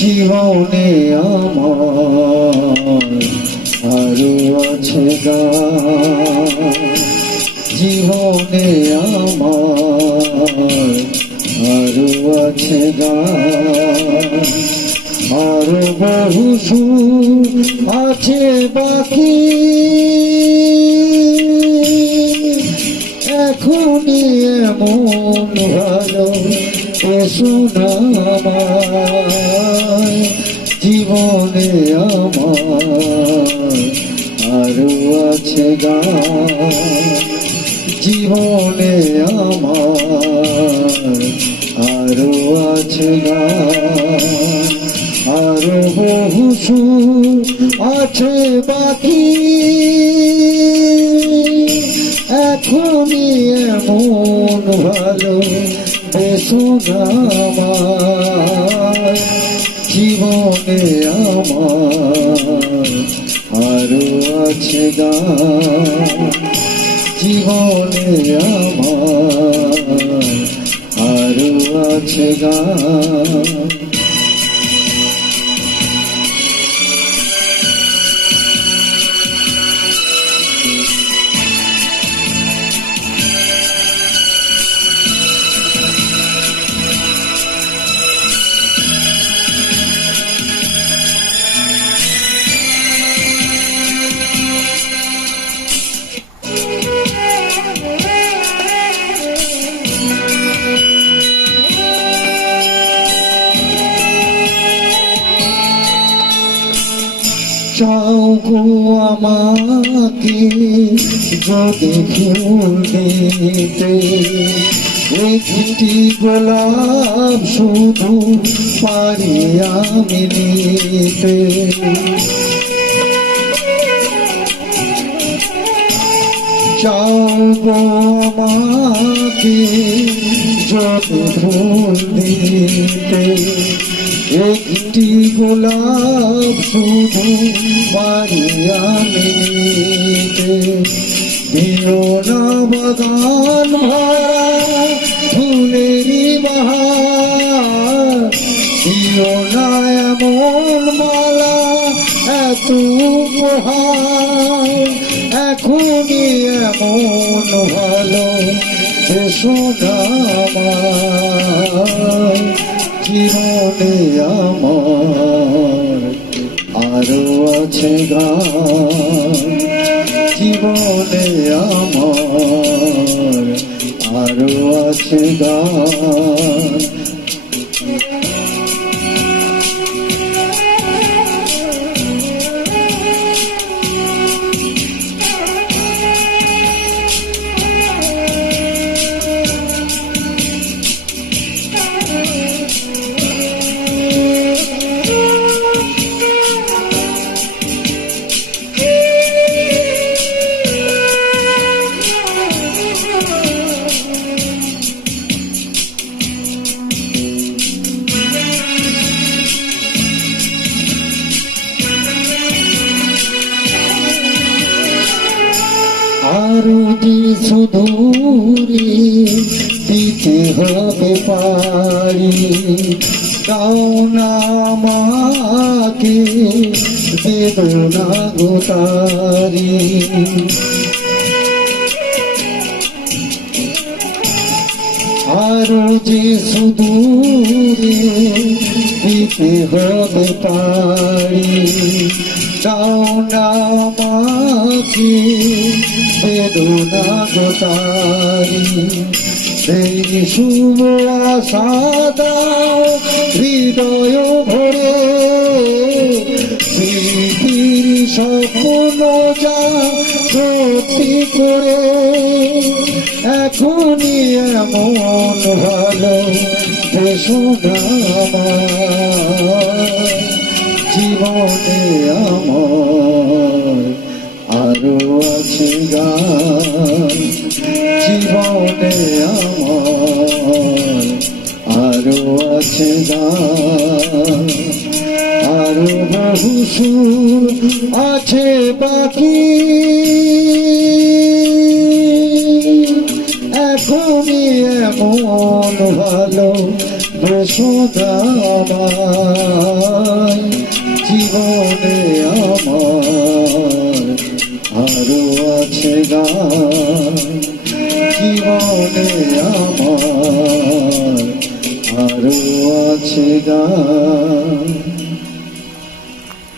জীবনে আমার আরো আছে গান, জীবনে আমার আরো আছে গান, আরো বহু সুর আছে বাকি, এখনই এমন ভালো শোনামায়, জীবনে আমার আরো আছে গান, জীবনে আমার আরো আছে গান, আরো বহু সুর আছে বাকি, এখনই এমন ভালো শোনামায়, জীবনে আমার আরো আছে গান, জীবনে আমার আরো আছে গান। চাও গো আমাকে যদি ফুল দিতে, একটি গোলাপ শুধু পারি আমি নিতে, চাও গো আমাকে যদি ফুল দিতে, একটি গোলাপ শুধু পারি আমি নিতে, দিও না বাগান ভরা ফুলেরই বাহার, দিও না এমন মালা এত উপহার, এখনই এমন ভালো শোনামায়, জীবনে আমার আরো আছে গান, জীবনে আমার আরো আছে গান। আরো যে সুদূরে দিতে হবে পারি, তাও না আমাকে বেদনা গোতারি, আরো যে সুদূরে দিতে হবে পারি, তাও না আমাকে বেদনা গোতারি, সেই শুভ আশা দাও হৃদয় ভরে, স্মৃতি স্বপ্ন যা সত্যি করে এখনই এমন ভালো জীবনে আমার আরো আছে গান, জীবনে আমার আরো আছে গান, আরো বহু সুর আছে বাকি, এখনই এমন ভালো বেসুদামায় জীবনে আমার আরো আছে গান, জীবনে আমার আরো আছে গান।